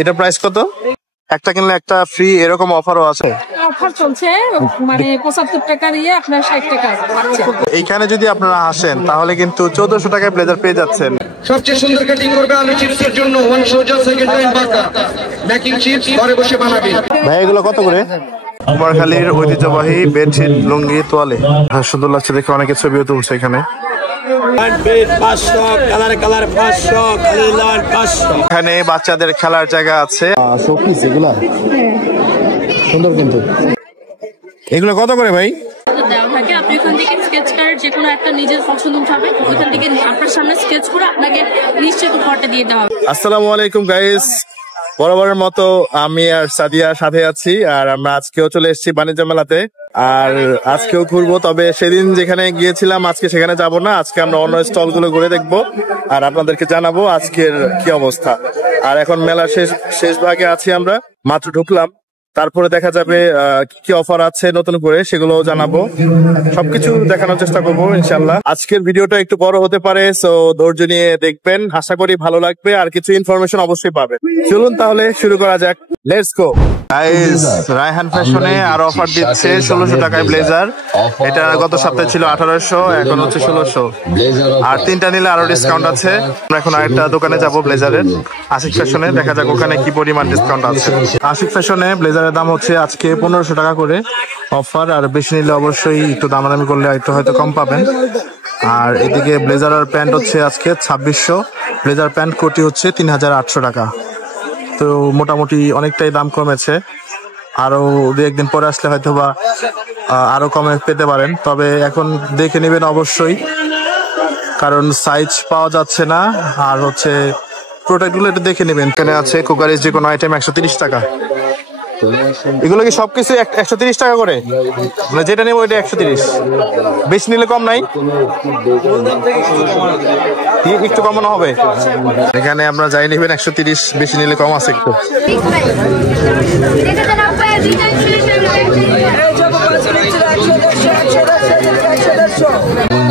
এটা প্রাইস কত? একটা কিনলে একটা ফ্রি এরকম অফারও আছে? অফার চলছে, মানে 75 টাকা দিয়ে আপনার 60 টাকা পাচ্ছেন। এইখানে যদি আপনারা আসেন তাহলে কিন্তু 1400 টাকায় ব্লেজার পেয়ে যাচ্ছেন। সবচেয়ে সুন্দর কাটিং করবে আলু চিপসের জন্য 1 সোজা সেকেন্ড টাইম বাঁকা মেকিং চিপস ঘরে বসে বানাবে। ভাই এগুলো কত করে? কুমারখালীর ঐতিহ্যবাহী বেডশিট, লুঙ্গি, তোয়ালে। সুন্দর লাগছে দেখে, অনেকে ছবিও তুলছে এখানে। এখানে বাচ্চাদের খেলার জায়গা আছে। সুন্দর কিন্তু। এগুলো কত করে ভাই? আপনি ওখান থেকে স্কেচ কার্ড যে কোনো একটা নিজের পছন্দ হবে, ওখান থেকে আপনার সামনে স্কেচ করে আপনাকে নিশ্চয়ই উপহারটা দিয়ে দেওয়া হবে। আসসালামু আলাইকুম গাইস, বরাবরের মতো আমি আর সাদিয়া সাথে আছি, আর আমরা আজকেও চলে এসেছি বাণিজ্য মেলাতে। আর আজকেও ঘুরবো, তবে সেদিন যেখানে গিয়েছিলাম আজকে সেখানে যাব না। আজকে আমরা অন্য স্টল গুলো ঘুরে দেখবো আর আপনাদেরকে জানাবো আজকের কি অবস্থা। আর এখন মেলার শেষ ভাগে আছি, আমরা মাত্র ঢুকলাম। তারপরে দেখা যাবে কি অফার আছে নতুন করে, সেগুলো জানাবো, সবকিছু দেখানোর চেষ্টা করবো ইনশাল্লাহ। আজকের ভিডিওটা একটু বড় হতে পারে, সো ধৈর্য নিয়ে দেখবেন, আশা করি ভালো লাগবে আর কিছু ইনফরমেশন অবশ্যই পাবে। চলুন তাহলে শুরু করা যাক, লেটস গো। গাইস, রায়হান ফ্যাশনে আর অফার দিচ্ছে 1600 টাকায় ব্লেজার। এটা গত সপ্তাহে ছিল 1800, এখন হচ্ছে 1600, আর তিনটা নিলে আরো ডিসকাউন্ট আছে। আমরা এখন আরেকটা দোকানে যাবো ব্লেজারের, আশিক ফ্যাশনে, দেখা যাক ওখানে কি পরিমাণ ডিসকাউন্ট আছে। আশিক ফ্যাশনে ব্লেজারের দাম হচ্ছে আজকে 1500 টাকা করে অফার, আর বেশি নিলে অবশ্যই একটু দামাদামি করলে একটু হয়তো কম পাবেন। আর এদিকে ব্লেজার আর প্যান্ট হচ্ছে আজকে 2600, ব্লেজার প্যান্ট কোটি হচ্ছে 3800 টাকা। তো মোটামুটি অনেকটাই দাম কমেছে, আরো দু একদিন পরে আসলে হয়তো বা আরো কমে পেতে পারেন। তবে এখন দেখে নেবেন অবশ্যই, কারণ সাইজ পাওয়া যাচ্ছে না। আর হচ্ছে প্রোডাক্ট গুলো একটু দেখে নেবেন। এখানে আছে কুকারিজ যে কোনো আইটেম 130 টাকা। এগুলো কি সবকিছু 130 টাকা করে? মানে যেটা নেবো এটা 130, বেশি নিলে কম নাই? একটু কমানো হবে। এখানে আপনারা যাই নেবেন 130, বেশি নিলে কম আছে একটু।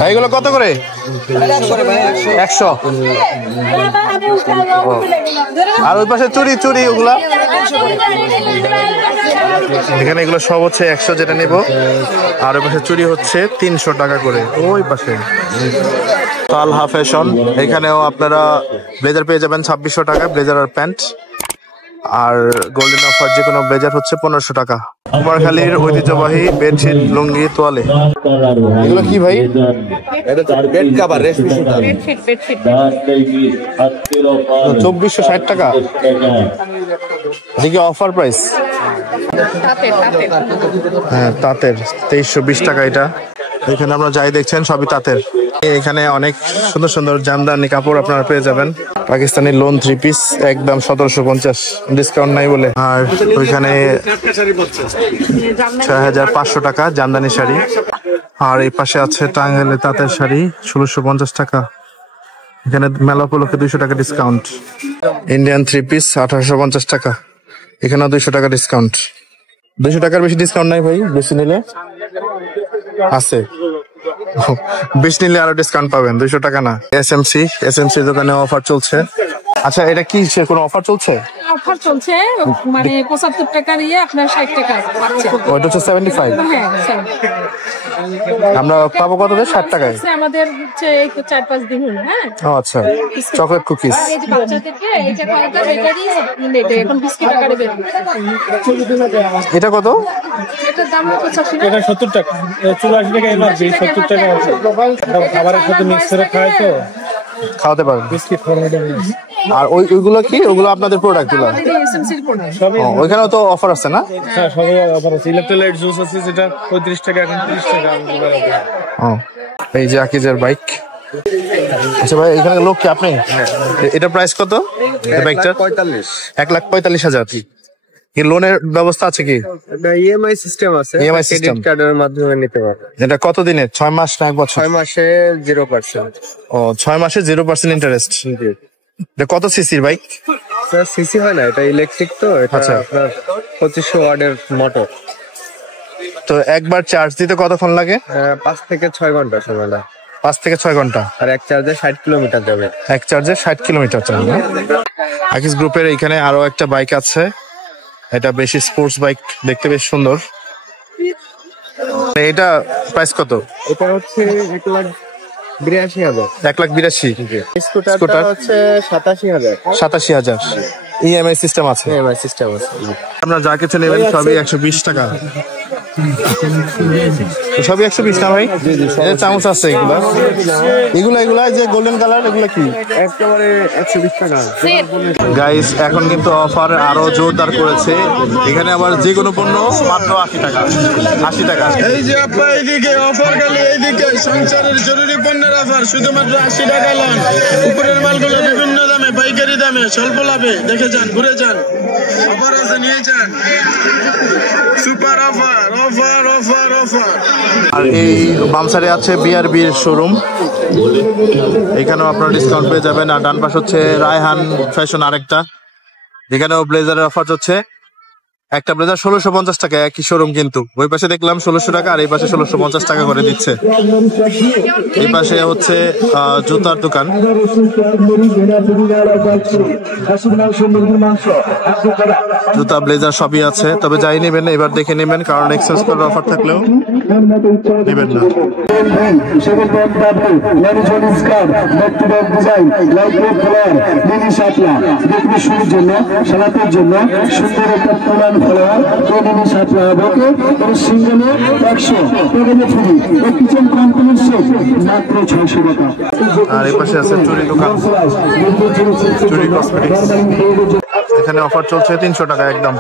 এইগুলো কত করে? 100। আর ওই পাশে চুরি চুরি ওগুলা, এখানে এগুলো সব হচ্ছে 100 যেটা নেব, আর ওই পাশে চুরি হচ্ছে 300 টাকা করে ওই পাশে। তালহা ফ্যাশন, এখানেও আপনারা ব্লেজার পেয়ে যাবেন 2600 টাকা, ব্লেজার আর প্যান্ট। আর গোল্ডেন অফার যে কোনো ব্লেজার হচ্ছে 1500 টাকা। কুমারখালীর ঐতিহ্যবাহী বেডশিট, লুঙ্গি, তোয়ালে। এগুলো কি ভাই? এটা বেড কভার, রেশমি সুতা। 2460 টাকা। এদিকে অফার প্রাইস, হ্যাঁ তাঁতের 2320 টাকা এটা। এখানে আমরা যাই দেখছেন সবই তাঁতের। এখানে অনেক সুন্দর সুন্দর জামদানি কাপড় আপনারা পেয়ে যাবেন। পাকিস্তানি লোন 3 পিস একদম 1750, ডিসকাউন্ট নাই বলে। আর ওইখানে 6500 টাকা জামদানি শাড়ি। আর এই পাশে আছে টাঙ্গাইলে তাঁতের শাড়ি 1650 টাকা। এখানে মেলা উপলক্ষে 200 টাকা ডিসকাউন্ট। ইন্ডিয়ান 3 পিস 1850 টাকা, এখানেও 200 টাকা ডিসকাউন্ট। 200 টাকার বেশি ডিসকাউন্ট নাই ভাই, বেশি নিলে আছে, বেশি নিলে আরো ডিসকাউন্ট পাবেন, 200 টাকা না। এসএমসি দোকানে অফার চলছে। আচ্ছা, এটা কি কোনো অফার চলছে? অফার চলছে, মানে 75 টাকা দিয়ে আপনার 60 টাকা পাচ্ছেন। ওটা হচ্ছে 75। হ্যাঁ, আমরা পাবো কত? 60 টাকায়। আমাদের হচ্ছে এই 4-5 দিন হলো। হ্যাঁ, ও আচ্ছা, চকলেট কুকিজ। এই যে বাচ্চাদেরকে এই যে খাওয়াটা বেকারি নেটে এখন বিস্কিট আকারে বের হচ্ছে। এটা কত? এটার দাম হচ্ছে এটা 70 টাকা, 84 টাকা এমআরপি, 70 টাকা আছে। খাবারের সাথে মিক্স করে খায় তো খাওয়াতে পারবেন বিস্কিট ফরম্যাটে। আর ওইগুলো কি? ওগুলো আপনাদের প্রোডাক্ট গুলো? এসএমসির প্রোডাক্ট। ওইখানেও তো অফার আছে না? হ্যাঁ, সবই অফার আছে। ইলেকট্রোলাইট জুস আছে যেটা 35 টাকা, এখন 30 টাকা। এই যে আকিজের বাইক। আচ্ছা ভাই, এখানে লোক কি আপনি? এটা প্রাইস কত? বাইকটার 1,45,000। কি লোনের ব্যবস্থা আছে কি? ইএমআই সিস্টেম আছে, ইএমআই সিস্টেম, ক্রেডিট কার্ডের মাধ্যমে নিতে পারবে। এটা কত দিনের? 6 মাস না 1 বছর? 6 মাসে 0%। ও, 6 মাসে 0% ইন্টারেস্ট। এটা কত সিসির বাইক? স্যার সিসি হয় না, এটা ইলেকট্রিক তো। এটা আচ্ছা, আপনার 2500 ওয়াটের মোটর। তো একবার চার্জ দিতে কতক্ষণ লাগে? 5 থেকে 6 ঘন্টা সময় লাগে। 5 থেকে 6 ঘন্টা। আর এক চার্জে 60 কিলোমিটার যাবে। এক চার্জে 60 কিলোমিটার যাবে। আকিস গ্রুপের এখানে আরো একটা বাইক আছে, এটা বেশি স্পোর্টস বাইক, দেখতে বেশ সুন্দর। এটা প্রাইস কত? এটা হচ্ছে 1,82,000। 1,82,000। স্কুটারটা হচ্ছে 87,000। 87,000। ইএমআই সিস্টেম আছে? ইএমআই সিস্টেম আছে। আপনারা যা কিছু নেবেন সবই 120 টাকা। সবই 120 না ভাই? এই চামচ আছে এগুলা যে গোল্ডেন কালার, এগুলা কি? একেবারে 120 টাকা। গাইস এখন কিন্তু অফার আরো জোরদার করেছে, এখানে আবার যে কোনো পণ্য মাত্র 80 টাকা। 80 টাকা। এই যে আপা এইদিকে অফার গেলে এইদিকে সংসারের জরুরি পণ্যের অফার শুধুমাত্র 80 টাকা লন। উপরের মালগুলো বিভিন্ন দামে, পাইকারি দামে, স্বল্প লাভে। দেখে যান, ঘুরে যান, অফার আছে, নিয়ে যান। Super offer, offer, offer, offer. আর এই বামসারে আছে বিআরবির শোরুম, এখানেও আপনারা ডিসকাউন্ট পেয়ে যাবেন। আর ডান পাশ হচ্ছে রায়হান ফ্যাশন, আরেকটা, এখানেও ব্লেজারের অফার হচ্ছে। একটা ব্লেজার 1650 টাকা, একই শোরুম কিন্তু ওই পাশে দেখলাম 1600 টাকা আর এই পাশে 1650 টাকা করে দিচ্ছে। এই পাশে হচ্ছে জুতার দোকান, জুতা ব্লেজার সবই আছে। তবে যাই নেবেন এবার দেখে নেবেন, কারণ এক্সচেঞ্জ করার অফার থাকলেও নেবেন না। আর এই পাশে আছে চুরি দোকান, চুরি কসমেটিক্স, এখানে অফার চলছে 300 টাকা একদম।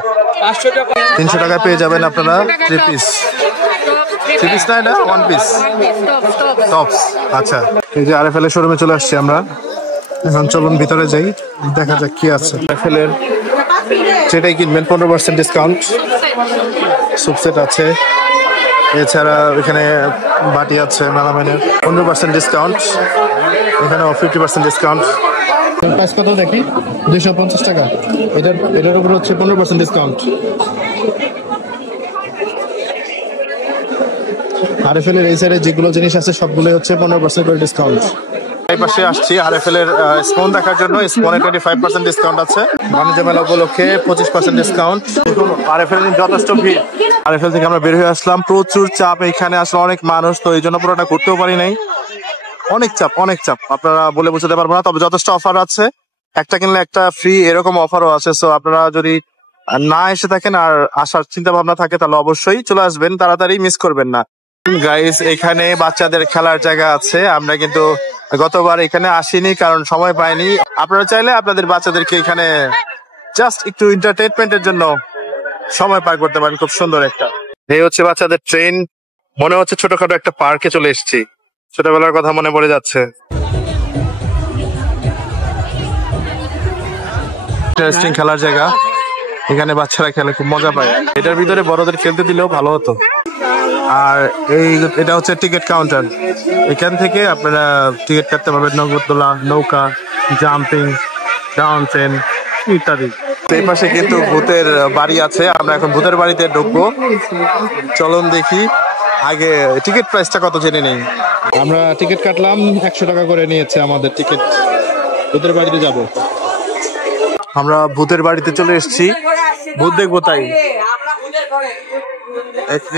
300 টাকায় পেয়ে যাবেন আপনারা 3 পিস। 3 পিস না, এটা 1 পিস টপস। আচ্ছা, এই যে আরএফএল এর শোরুমে চলে আসছি আমরা, এখন চলুন ভিতরে যাই, দেখা যাক কি আছে। আরএফএল এর যেটাই কিনবেন 15% ডিসকাউন্ট। সুপসেট আছে, এছাড়া এখানে বাটি আছে মেলামাইনের, 15% ডিসকাউন্ট। এখানেও 50% ডিসকাউন্ট। প্রাইস কত দেখি? 250 টাকা। এটার উপর হচ্ছে 15% ডিসকাউন্ট। আরএফএল এর এই সাইডে যেগুলো জিনিস আছে সবগুলোই হচ্ছে 15% করে ডিসকাউন্ট। এই পাশে আসছি আরএফএল এর স্পোন দেখার জন্য। স্পোনে 25% ডিসকাউন্ট আছে। বাণিজ্য মেলা উপলক্ষে 25% ডিসকাউন্ট। আরএফএল এর যথেষ্ট ভিড়। আরএফএল থেকে আমরা বের হয়ে আসলাম, প্রচুর চাপ এখানে, আসলে অনেক মানুষ, তো এই জন্য পুরোটা ঘুরতেও পারি নাই। অনেক চাপ, অনেক চাপ, আপনারা বলে বোঝাতে পারবো না। তবে যথেষ্ট অফার আছে, একটা কিনলে একটা ফ্রি এরকম অফারও আছে। সো আপনারা যদি না এসে থাকেন আর আসার চিন্তা ভাবনা থাকে তাহলে অবশ্যই চলে আসবেন, তাড়াতাড়ি মিস করবেন না। গাইস এখানে বাচ্চাদের খেলার জায়গা আছে, আমরা কিন্তু গতবার এখানে আসিনি কারণ সময় পাইনি। আপনারা চাইলে আপনাদের বাচ্চাদেরকে এখানে জাস্ট একটু এন্টারটেইনমেন্টের জন্য সময় পার করতে পারেন। খুব সুন্দর একটা, এই হচ্ছে বাচ্চাদের ট্রেন। মনে হচ্ছে ছোটখাটো একটা পার্কে চলে এসেছি, ছোটবেলার কথা মনে পড়ে যাচ্ছে। ইন্টারেস্টিং খেলার জায়গা, এখানে বাচ্চারা খেলে, খুব মজা পায়। এটার ভিতরে বড়দের খেলতে দিলেও ভালো হতো। আর এটা হচ্ছে টিকিট কাউন্টার, এখান থেকে আপনারা টিকিট কাটতে পারবেন। নগরদোলা, নৌকা, জাম্পিং, ডাউন ট্রেন ইত্যাদি। এই পাশে কিন্তু ভূতের বাড়ি আছে, আমরা এখন ভূতের বাড়িতে ঢুকবো। চলুন দেখি, আগে টিকিট প্রাইসটা কত জেনে নেই। আমরা টিকিট কাটলাম, 100 টাকা করে নিয়েছে আমাদের টিকিট। ভূতের বাড়িতে যাব, আমরা ভূতের বাড়িতে চলে এসেছি, ভূত দেখবো তাই।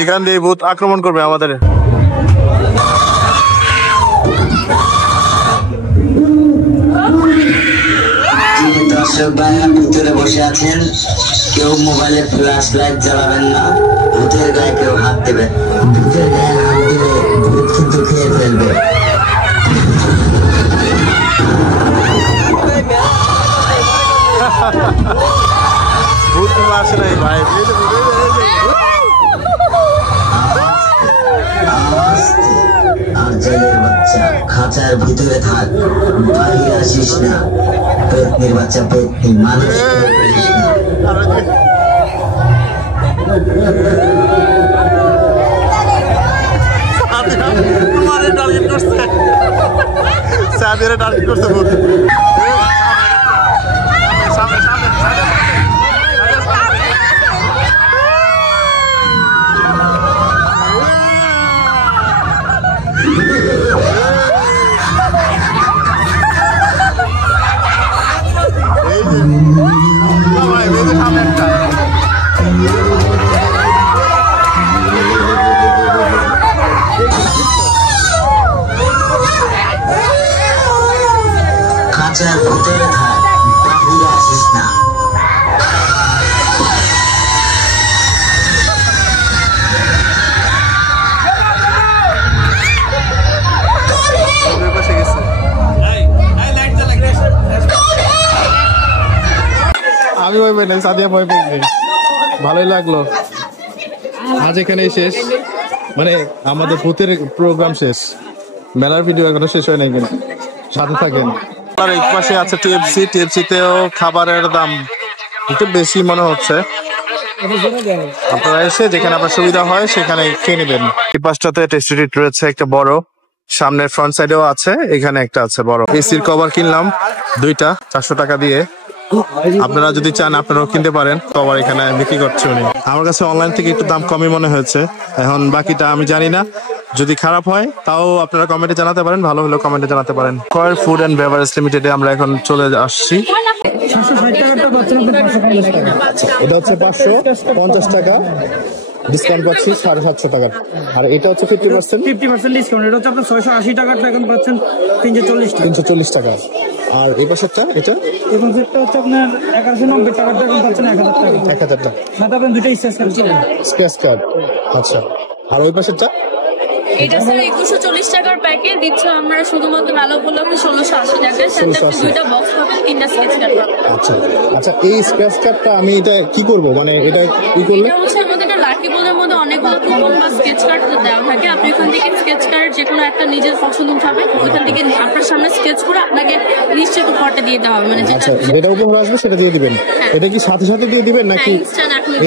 এখান দিয়ে ভূত আক্রমণ করবে আমাদের। দর্শক ভাইরা ভিতরে বসে আছেন, কেউ মোবাইলে ফ্ল্যাশ লাইট জ্বালাবেন না, ভূতের গায়ে কেউ হাত দেবে, ভূতের গায়ে হাত দিলে ভূত কিন্তু খেয়ে ফেলবে। ভূত আসে নাই ভাই, আর জেলের বাচ্চা খাঁচার ভিতরে থাক, বাহিরে আসিস না। পেতনির বাচ্চা পেতনি, মানুষ টার্গেট করছে ভূত। ভূতের ঘর ঘুরে আসিস না। আমি ভয় পাই না, সাদিয়া ভয় পেয়েছি। ভালোই লাগলো। আজ এখানেই শেষ, মানে আমাদের ভূতের প্রোগ্রাম শেষ। মেলার ভিডিও এখনো শেষ হয় নাই, কিন্তু সাথে থাকেন। আর এক পাশে আছে টিএফসি, টিএফসিতেও খাবারের দাম একটু বেশি মনে হচ্ছে। আপনারা এসে যেখানে আপনার সুবিধা হয় সেখানে খেয়ে নেবেন। এই পাশটাতে টেস্টি ট্রিট রয়েছে একটা বড়, সামনের ফ্রন্ট সাইডেও আছে, এখানে একটা আছে বড়। এসির কভার কিনলাম দুইটা 400 টাকা দিয়ে। আপনারা যদি চান আপনারাও কিনতে পারেন, কভার এখানে বিক্রি করছে উনি। আমার কাছে অনলাইন থেকে একটু দাম কমই মনে হয়েছে, এখন বাকিটা আমি জানি না। যদি খারাপ হয় তাও আপনারা কমেন্টে জানাতে পারেন, ভালো হলেও কমেন্টে জানাতে পারেন। কয়ের ফুড অ্যান্ড বেভারেজ লিমিটেডে আমরা এখন চলে আসছি। এটা হচ্ছে 550 টাকা ডিসকাউন্ট পাচ্ছি, 750 টাকা। আর এটা হচ্ছে 50% ডিসকাউন্ট। এটা হচ্ছে আপনার 680 টাকাটা এখন পাচ্ছেন 340 টাকা। আর এই পাশেরটা এটা এখন সেটটা হচ্ছে আপনার 1190 টাকাটা এখন পাচ্ছেন 1000 টাকা। 1000 টাকা। সাথে আপনার দুইটা স্ক্র্যাচ কার্ড। আচ্ছা, আর ওই পাশেরটা এটা স্যার 2140 টাকার প্যাকেজ দিচ্ছি আমরা শুধুমাত্র মেলা উপলক্ষে 1680 টাকায়। সাথে আপনি দুইটা বক্স পাবেন, 3টা স্কেচ কার্ড পাবেন। আচ্ছা আচ্ছা, এই স্ক্র্যাচ কার্ডটা আমি এটা কি করব, মানে এটা কি করলে? এটা হচ্ছে আমাদের একটা লাকি বলের মধ্যে অনেকগুলো কুপন বা স্কেচ কার্ড দেওয়া থাকে। আপনি এখান থেকে স্কেচ কার্ড যে কোনো একটা নিজের পছন্দ উঠাবেন, ওইখান থেকে আপনার সামনে স্কেচ করে আপনাকে নিশ্চয়ই উপহারটা দিয়ে দেওয়া হবে। মানে আচ্ছা, যেটা উপহার আসবে সেটা দিয়ে দিবেন। এটা কি সাথে সাথে দিয়ে দিবেন নাকি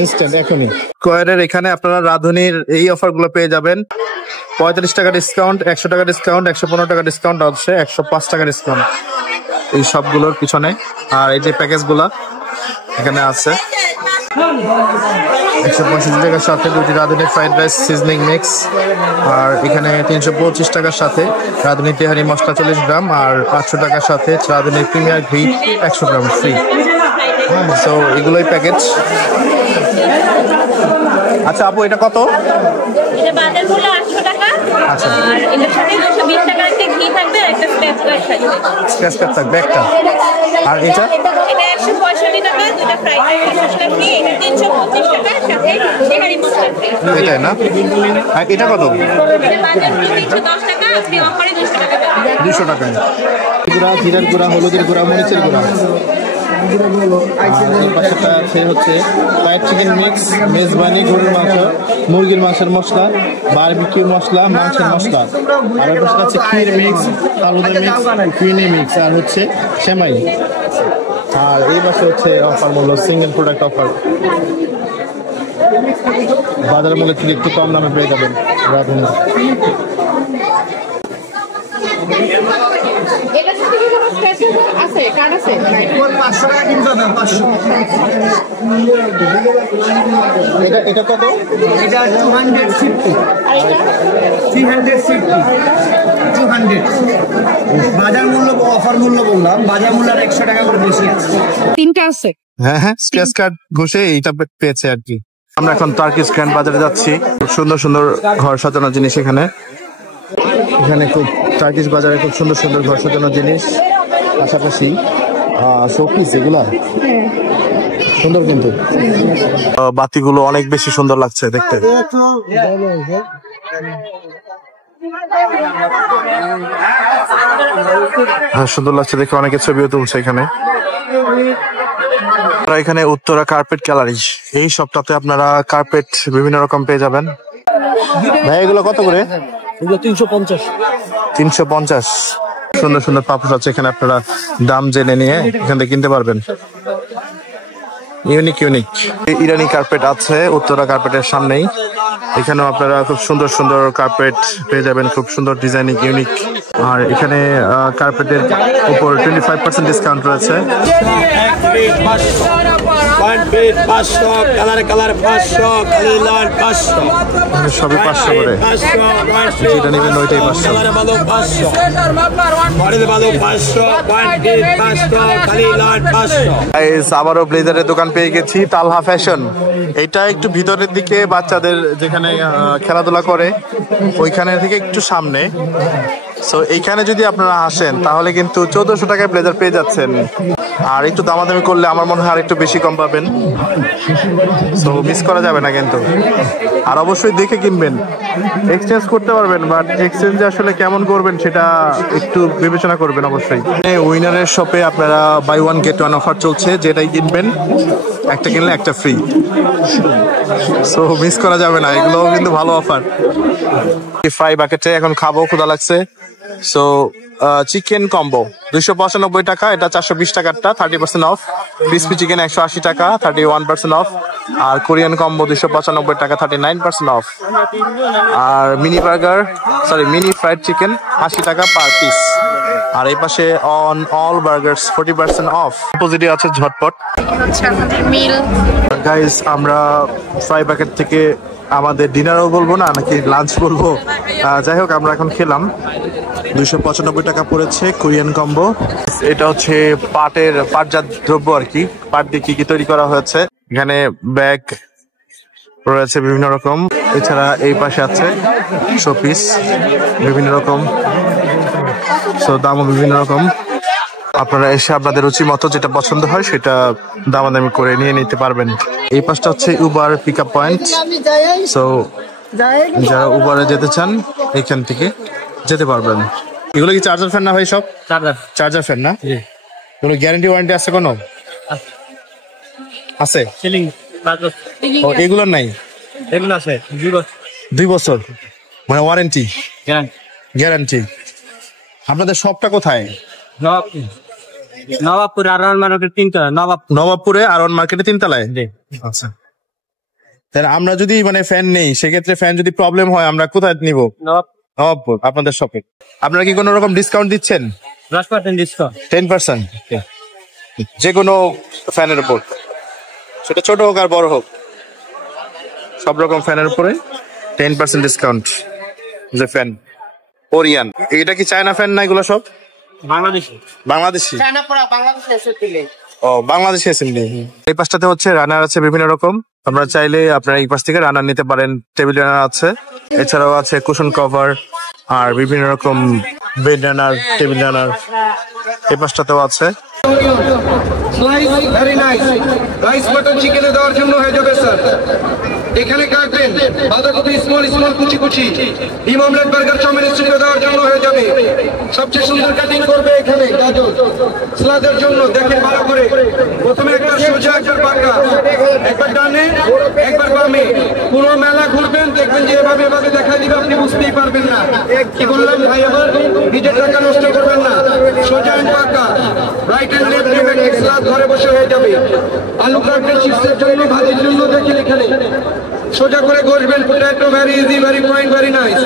ইনস্ট্যান্ট এখনই? স্কয়ারের এখানে আপনারা রাধুনির এই অফারগুলো পেয়ে যাবেন। 35 টাকা ডিসকাউন্ট, 100 টাকা ডিসকাউন্ট, 115 টাকা ডিসকাউন্ট আছে, 105 টাকা ডিসকাউন্ট এই সবগুলোর পিছনে। আর এই যে প্যাকেজগুলা এখানে আছে 165 টাকার সাথে দুটি রাঁধুনি ফ্রাইড রাইস সিজনিং মিক্স। আর এখানে 325 টাকার সাথে রাঁধুনি তেহারি মশলা 40 গ্রাম, আর 500 টাকার সাথে রাঁধুনি প্রিমিয়ার ঘি 100 গ্রাম ফ্রি। সো এগুলোই প্যাকেজ। আচ্ছা আপু, এটা কত? এটা বাজার মূল্য 800 টাকা। আচ্ছা, আর এটার সাথে 220 টাকার একটা ঘি থাকবে আর একটা স্ক্র্যাচ কার্ড থাকবে। স্ক্র্যাচ কার্ড থাকবে একটা। আর এটা এটা 165 টাকা, দুটো ফ্রাই মশলা ঘি, এটা 325 টাকা, সাথে তেহারি মশলা ফ্রি। এটাই না? আর এটা কত? এটা বাজার মূল্য 310 টাকা, আপনি অফারে 200 টাকা পাবেন। 200 টাকায়। গুঁড়া, জিরার গুঁড়া, হলুদের গুঁড়া, মরিচের গুঁড়া। এই পাশেটা হচ্ছে ফ্রাইড চিকেন মিক্স, মেজবানি, গরুর মাংস, মুরগির মাংসের মশলা, বারবিকিউ মশলা, মাংসের মশলা। আর এই পাশে আছে ক্ষীর মিক্স, ফালুদা মিক্স, ক্রিনি মিক্স, আর হচ্ছে সেমাই। আর এই পাশে হচ্ছে অফার মূল্য, সিঙ্গেল প্রোডাক্ট অফার। বাজারের মূল্য থেকে একটু কম দামে পেয়ে যাবেন রাধুনি। এটা কত? এটা 250, 350, 200 বাজার মূল্য, অফার মূল্য বললাম, বাজার মূল্য 100 টাকা করে বেশি আছে। 3টা আছে। হ্যাঁ হ্যাঁ, স্ক্র্যাচ কার্ড ঘষে এইটা পেয়েছে আর কি। আমরা এখন টার্কিশ গ্র্যান্ড বাজারে যাচ্ছি। খুব সুন্দর সুন্দর ঘর সাজানোর জিনিস এখানে। এখানে খুব টার্কিশ বাজারে খুব সুন্দর সুন্দর ঘর সাজানোর জিনিস, পাশাপাশি শোপিস এগুলা সুন্দর, কিন্তু বাতিগুলো অনেক বেশি সুন্দর লাগছে দেখতে। হ্যাঁ, সুন্দর লাগছে দেখে, অনেকে ছবিও তুলছে এখানে। এখানে উত্তরা কার্পেট গ্যালারি, এই সবটাতে আপনারা কার্পেট বিভিন্ন রকম পেয়ে যাবেন। ভাই এগুলো কত করে? এগুলো 350। 350। সুন্দর সুন্দর পাপোশ আছে এখানে, আপনারা দাম জেনে নিয়ে এখান থেকে কিনতে পারবেন। ইউনিক ইউনিক ইরানি কার্পেট আছে উত্তরা কার্পেটের সামনেই। এখানেও আপনারা খুব সুন্দর সুন্দর কার্পেট পেয়ে যাবেন, খুব সুন্দর ডিজাইনিং ইউনিক। আর এখানে কার্পেটের উপর 25% ডিসকাউন্ট রয়েছে। সবই 500 করে, যেটা নেবেন ওইটাই 500। আবারও ব্লেজারের দোকান পেয়ে গেছি, তালহা ফ্যাশন। এটা একটু ভিতরের দিকে, বাচ্চাদের যেখানে খেলাধুলা করে ওইখানে থেকে একটু সামনে। সো এইখানে যদি আপনারা আসেন তাহলে কিন্তু 1400 টাকায় ব্লেজার পেয়ে যাচ্ছেন, আর একটু দামাদামি করলে আমার মনে হয় আর একটু বেশি কম পাবেন। সো মিস করা যাবে না কিন্তু, আর অবশ্যই দেখে কিনবেন। এক্সচেঞ্জ করতে পারবেন, বাট এক্সচেঞ্জ আসলে কেমন করবেন সেটা একটু বিবেচনা করবেন অবশ্যই। উইনারের শপে আপনারা buy one get one offer চলছে, যেটাই কিনবেন একটা কিনলে একটা ফ্রি। সো মিস করা যাবে না, এগুলো কিন্তু ভালো অফার। ফ্রাই বাকেটে এখন খাবো, ক্ষুধা লাগছে। সো চিকেন কম্বো 295 টাকা, এটা 420 টাকারটা 30% অফ। ক্রিসপি চিকেন 180 টাকা 31% অফ। আর কোরিয়ান কম্বো 295 টাকা 39% অফ। আর mini burger mini fried chicken 80 টাকা পার পিস। আর এই পাশে অন অল বার্গার্স 40% অফ। পজিটিভ আছে ঝটপট। গাইস, আমরা ফ্রাই প্যাকেট থেকে আমাদের ডিনারও বলবো না নাকি লাঞ্চ বলবো, যাই হোক আমরা এখন খেলাম। 295 টাকা পড়েছে কোরিয়ান কম্বো। এটা হচ্ছে পাটজাত দ্রব্য আর কি, পাট দিয়ে কি তৈরি করা হয়েছে। এখানে ব্যাগ রয়েছে বিভিন্ন রকম, এছাড়া এই পাশে আছে শোপিস বিভিন্ন রকম, সো দামও বিভিন্ন রকম। আপনারা এসে আপনাদের রুচি মতো যেটা পছন্দ হয় সেটা দামাদামি করে নিয়ে নিতে পারবেন। এই পাশটা হচ্ছে Uber pick up point. So যারা উবারে যেতে চান এখান থেকে যেতে পারবেন। এগুলো কি চার্জার ফ্যান না ভাই? সব চার্জার ফ্যান না? কোনো গ্যারান্টি ওয়ারেন্টি আছে? কোনো আছে? এগুলোর নাই? এগুলো আছে 2 বছর মানে ওয়ারেন্টি গ্যারান্টি। আপনাদের শপটা কোথায়? নবাবপুরে আরওয়ান মার্কেটের 3 তলা। নবাবপুরে আরওয়ান মার্কেটের 3 তলায়? আচ্ছা, তাহলে আমরা যদি মানে ফ্যান নেই, সেক্ষেত্রে ফ্যান যদি প্রবলেম হয় আমরা কোথায় নিব? নবাবপুর আপনাদের শপে। আপনারা কি কোনো রকম ডিসকাউন্ট দিচ্ছেন? 10% ডিসকাউন্ট। 10% যে কোনো ফ্যানের উপর, সেটা ছোট হোক আর বড় হোক, সব রকম ফ্যানের উপরে 10% ডিসকাউন্ট। যে ফ্যান ওরিয়ান, এটা কি চায়না ফ্যান না? এগুলো সব বাংলাদেশি। ও, বাংলাদেশি অ্যাসেম্বলি। এই পাশটাতে হচ্ছে রানার আছে বিভিন্ন রকম, আপনারা চাইলে আপনারা এই পাশ থেকে রানার নিতে পারেন। টেবিল রানার আছে, এছাড়াও আছে কুশন কভার আর বিভিন্ন রকম বেড রানার, টেবিল রানার এই পাশটাতেও আছে। Very nice. রাইস বাটার চিকেনে দেওয়ার জন্য হয়ে যাবে স্যার। এখানে কাটবেন বাঁধাকপি স্মল কুচি কুচি। ডিম অমলেট বার্গার চাউমিন স্টিকে দেওয়ার জন্য হয়ে যাবে। সবচেয়ে সুন্দর কাটিং করবে এখানে গাজর স্লাদের জন্য। দেখেন ভালো করে, প্রথমে একটা সোজা একবার বাঁকা, একবার ডানে একবার বামে, পুরো মেলা ঘুরবেন, দেখবেন যে এভাবে দেখা দিবে, আপনি বুঝতেই পারবেন না। কি বললাম ভাই? আবার নিজের টাকা নষ্ট করবেন না। সোজা এন্ড বাঁকা, রাইট এন্ড লেফট নেবেন, স্লাদ ঘরে বসে হয়ে যাবে। আলু কাটবেন চিপসের জন্য, ভাজির জন্য। দেখেন এখানে সোজা করে ঘষবেন। Potato very easy, very point, very nice.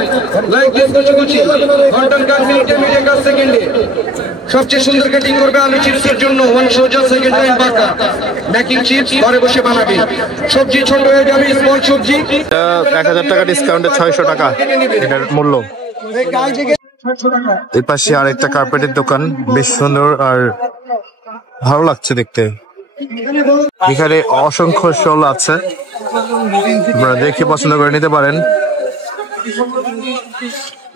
Like this কুচি কুচি। ঘন্টার কাজ মিনিটে, মিনিটে কাজ সেকেন্ডে। সবচেয়ে সুন্দর কাটিং করবে আলু চিপসের জন্য। সোজা সেকেন্ড টাইম বাঁকা। মেকিং চিপস ঘরে বসে বানাবে। সবজি ছোট হয়ে যাবে, স্মল সবজি। 1000 টাকা ডিসকাউন্টে 600 টাকা এটার মূল্য। এই পাশে আরেকটা কার্পেটের দোকান, বেশ সুন্দর আর ভালো লাগছে দেখতে। এখানে অসংখ্য শোল আছে, আপনারা দেখে পছন্দ করে নিতে পারেন।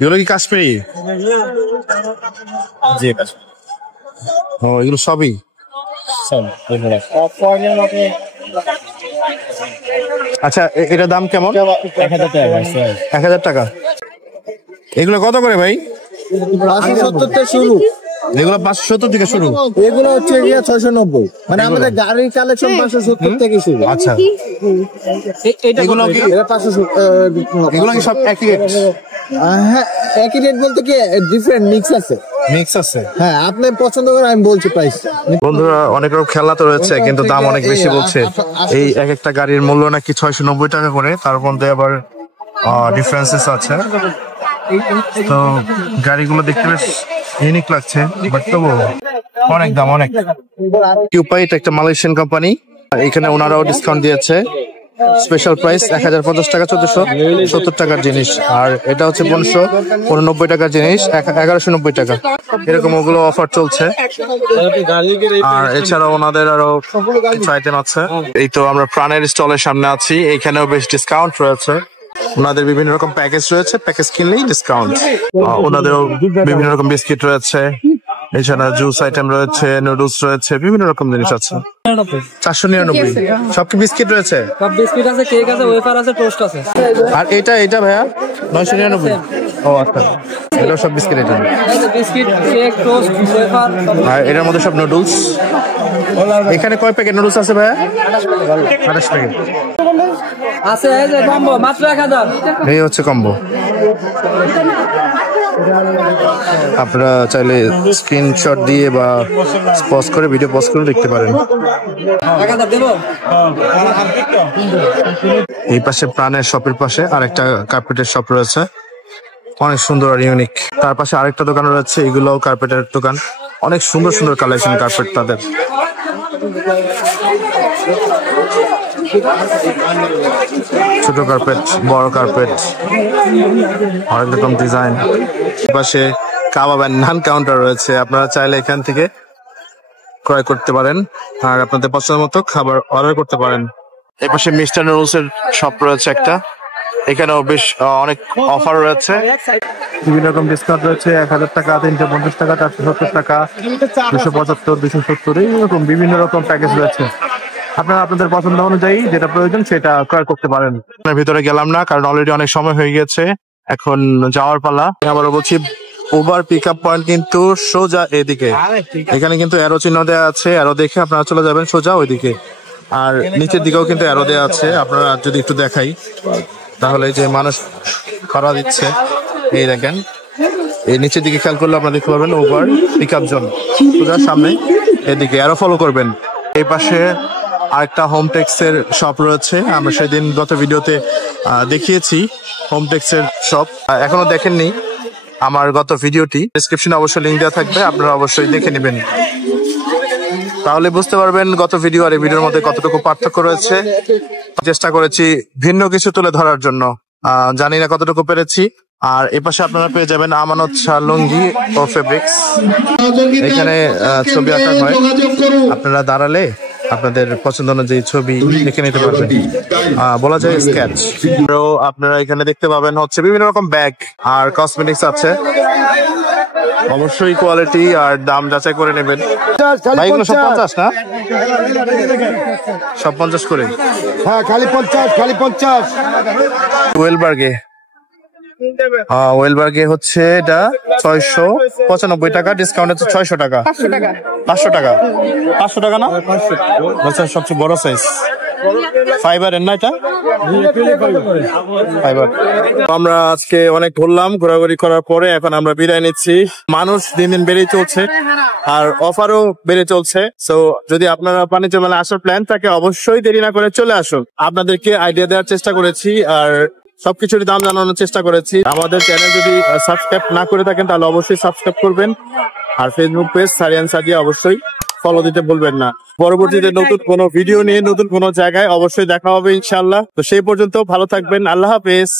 এগুলো কি কাশ্মীরি? ও, এগুলো সবই আচ্ছা। এটার দাম কেমন? 1000 টাকা। এগুলো কত করে ভাই? 570 থেকে শুরু। এগুলো 570 থেকে শুরু। এগুলো হচ্ছে 690, মানে আমাদের গাড়ির কালেকশন 570 থেকে শুরু। আচ্ছা, এগুলো কি 570? এগুলো কি সব একই রেট? হ্যাঁ, একই রেট বলতে কি ডিফারেন্ট মিক্স আছে। হ্যাঁ, আপনি পছন্দ করেন, আমি বলছি প্রাইস। বন্ধুরা, অনেক রকম খেলনা তো রয়েছে, কিন্তু দাম অনেক বেশি বলছে। এই এক একটা গাড়ির মূল্য নাকি 690 টাকা করে, তার মধ্যে আবার ডিফারেন্সেস আছে। তো গাড়িগুলো দেখতে বেশ ইউনিক লাগছে, বাট তবু অনেক দাম, অনেক। কিউপাই এটা একটা মালয়েশিয়ান কোম্পানি, এখানে ওনারাও ডিসকাউন্ট দিয়েছে। স্পেশাল প্রাইস 1050 টাকা 1470 টাকার জিনিস, আর এটা হচ্ছে 1590 টাকার জিনিস 1190 টাকা, এরকম ওগুলো অফার চলছে। আর এছাড়াও ওনাদের আরো কিছু আইটেম আছে। এই তো আমরা প্রাণের স্টলের সামনে আছি, এখানেও বেশ ডিসকাউন্ট রয়েছে। ওনাদের বিভিন্ন রকম প্যাকেজ রয়েছে, প্যাকেজ কিনলেই ডিসকাউন্ট। ওনাদেরও বিভিন্ন রকম বিস্কিট রয়েছে, এছাড়া জুস আইটেম রয়েছে, নুডলস রয়েছে, বিভিন্ন রকম জিনিস আছে। 499 সব কি বিস্কিট রয়েছে? সব বিস্কিট আছে, কেক আছে, ওয়েফার আছে, টোস্ট আছে। আর এটা ভাইয়া 999। ও আচ্ছা, এটা সব বিস্কিট এটা। Biscuit, cake, toast, wafer. আর এটার মধ্যে সব নুডলস। এখানে কয় প্যাকেট নুডলস আছে ভাইয়া? 28 প্যাকেট আছে। এই যে কম্বো মাত্র 1000। এই হচ্ছে কম্বো। আপনারা চাইলে স্ক্রিনশট দিয়ে বা পজ করে ভিডিও পজ করে দেখতে পারেন। 1000 দেব। এই পাশে প্রাণের শপের পাশে আরেকটা কার্পেটের শপ রয়েছে, অনেক সুন্দর আর ইউনিক। তার পাশে আরেকটা দোকান রয়েছে, এগুলোও কার্পেটের দোকান, অনেক সুন্দর সুন্দর কালেকশন কার্পেট তাদের। ছোট কার্পেট, বড় কার্পেট, অনেক রকম ডিজাইন। পাশে কাবাব এন্ড নান কাউন্টার রয়েছে, আপনারা চাইলে এখান থেকে ক্রয় করতে পারেন আর আপনাদের পছন্দ মতো খাবার অর্ডার করতে পারেন। এই পাশে মিস্টার নুডলস এর শপ রয়েছে একটা, এখানেও বেশ অনেক অফার রয়েছে, বিভিন্ন রকম ডিসকাউন্ট রয়েছে। 1000 টাকা, 350 টাকা, 470 টাকা, 275, 270, এইরকম বিভিন্ন রকম প্যাকেজ রয়েছে। আপনারা আপনাদের পছন্দ অনুযায়ী যেটা প্রয়োজন সেটা ক্রয় করতে পারেন। ভিতরে গেলাম না কারণ অলরেডি অনেক সময় হয়ে গেছে, এখন যাওয়ার পালা। আবারও বলছি, উবার পিক আপ পয়েন্ট কিন্তু সোজা এদিকে, এখানে কিন্তু অ্যারো চিহ্ন দেওয়া আছে, অ্যারো দেখে আপনারা চলে যাবেন সোজা ওইদিকে। আর নিচের দিকেও কিন্তু অ্যারো দেওয়া আছে, আপনারা যদি একটু দেখাই তাহলে যে মানুষ ভাড়া দিচ্ছে, এই দেখেন এই নিচের দিকে খেয়াল করলে আপনারা দেখতে পাবেন উবার পিক আপ জোন সোজা সামনে এদিকে, অ্যারো ফলো করবেন। এই পাশে আরেকটা হোমটেক্স এর শপ রয়েছে, আমরা সেদিন গত ভিডিওতে দেখিয়েছি হোমটেক্স এর শপ। এখনো দেখেননি আমার গত ভিডিওটি, ডেসক্রিপশনে অবশ্যই লিংক দেওয়া থাকবে, আপনারা অবশ্যই দেখে নেবেন, তাহলে বুঝতে পারবেন গত ভিডিও আর এই ভিডিওর মধ্যে কতটুকু পার্থক্য রয়েছে। চেষ্টা করেছি ভিন্ন কিছু তুলে ধরার জন্য, জানি না কতটুকু পেরেছি। আর এপাশে আপনারা পেয়ে যাবেন আমানত শাহ লুঙ্গি ও ফেব্রিক্স, এখানে ছবি আঁকা হয়, আপনারা দাঁড়ালে আপনাদের পছন্দ অনুযায়ী ছবি দেখে নিতে পারবেন, বলা যায় স্কেচ। আপনারা এখানে দেখতে পাবেন হচ্ছে বিভিন্ন রকম ব্যাগ আর কসমেটিক্স আছে, অবশ্যই কোয়ালিটি আর দাম যাচাই করে নেবেন। ভাই এগুলো সব 50 না? সব 50 করে? হ্যাঁ, খালি 50, খালি 50। ওয়েলবার্গে হচ্ছে এটা 695 টাকা, ডিসকাউন্ট হচ্ছে 600 টাকা। 500 টাকা, 500 টাকা না? সবচেয়ে বড় সাইজ ফাইবারের না এটা? ফাইবার। আমরা আজকে অনেক ঘুরলাম, ঘোরাঘুরি করার পরে এখন আমরা বিদায় নিচ্ছি। মানুষ দিন দিন বেড়েই চলছে আর অফারও বেড়ে চলছে, সো যদি আপনারা বাণিজ্য মেলা আসার প্ল্যান থাকে অবশ্যই দেরি না করে চলে আসুন। আপনাদেরকে আইডিয়া দেওয়ার চেষ্টা করেছি আর সবকিছুর দাম জানানোর চেষ্টা করেছি। আমাদের চ্যানেল যদি সাবস্ক্রাইব না করে থাকেন তাহলে অবশ্যই সাবস্ক্রাইব করবেন, আর ফেসবুক পেজ সারিয়ান সাদিয়া অবশ্যই ফলো দিতে ভুলবেন না। পরবর্তীতে নতুন কোনো ভিডিও নিয়ে নতুন কোনো জায়গায় অবশ্যই দেখা হবে ইনশাআল্লাহ। তো সেই পর্যন্ত ভালো থাকবেন, আল্লাহ হাফেজ।